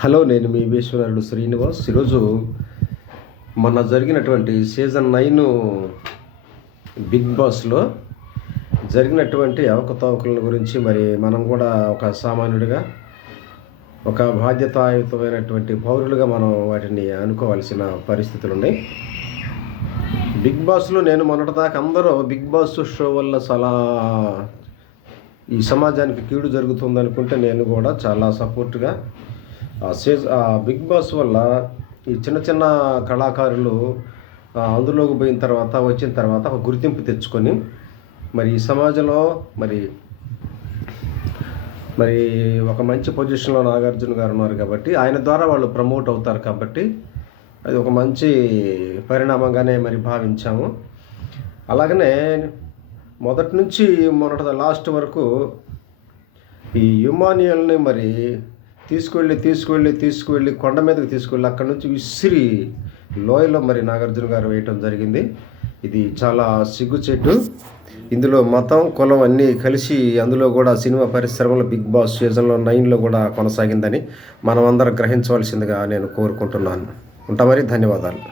Hello, నేను మీ విశ్వనాథుడు శ్రీనివాస్. ఈరోజు మొన్న జరిగినటువంటి సీజన్ 9 బిగ్ బాస్లో జరిగినటువంటి అవకతవకల గురించి మరి మనం కూడా ఒక సామాన్యుడిగా, ఒక బాధ్యతాయుతమైనటువంటి పౌరులుగా మనం వాటిని అనుకోవాల్సిన పరిస్థితులు ఉన్నాయి. బిగ్ బాస్లో నేను మొన్నటిదాకా అందరూ బిగ్ బాస్ షో వల్ల చాలా ఈ సమాజానికి కీడు జరుగుతుంది అనుకుంటే, నేను కూడా చాలా సపోర్ట్గా బిగ్ బాస్ వల్ల ఈ చిన్న చిన్న కళాకారులు అందులోకి పోయిన తర్వాత వచ్చిన తర్వాత ఒక గుర్తింపు తెచ్చుకొని మరి ఈ సమాజంలో మరి మరి ఒక మంచి పొజిషన్లో నాగార్జున గారు ఉన్నారు కాబట్టి ఆయన ద్వారా వాళ్ళు ప్రమోట్ అవుతారు కాబట్టి అది ఒక మంచి పరిణామంగానే మరి భావించాము. అలాగనే మొదటి నుంచి లాస్ట్ వరకు ఈ యుమానియల్ని మరి తీసుకువెళ్ళి కొండ మీదకి తీసుకువెళ్ళి అక్కడ నుంచి విసిరి లోయలో మరి నాగార్జున గారు వేయటం జరిగింది. ఇది చాలా సిగ్గుచేటు. ఇందులో మతం, కులం అన్నీ కలిసి అందులో కూడా సినిమా పరిశ్రమలో బిగ్ బాస్ సీజన్లో 9లో కూడా కొనసాగిందని మనం అందరం గ్రహించవలసిందిగా నేను కోరుకుంటున్నాను. ఉంటా మరి. ధన్యవాదాలు.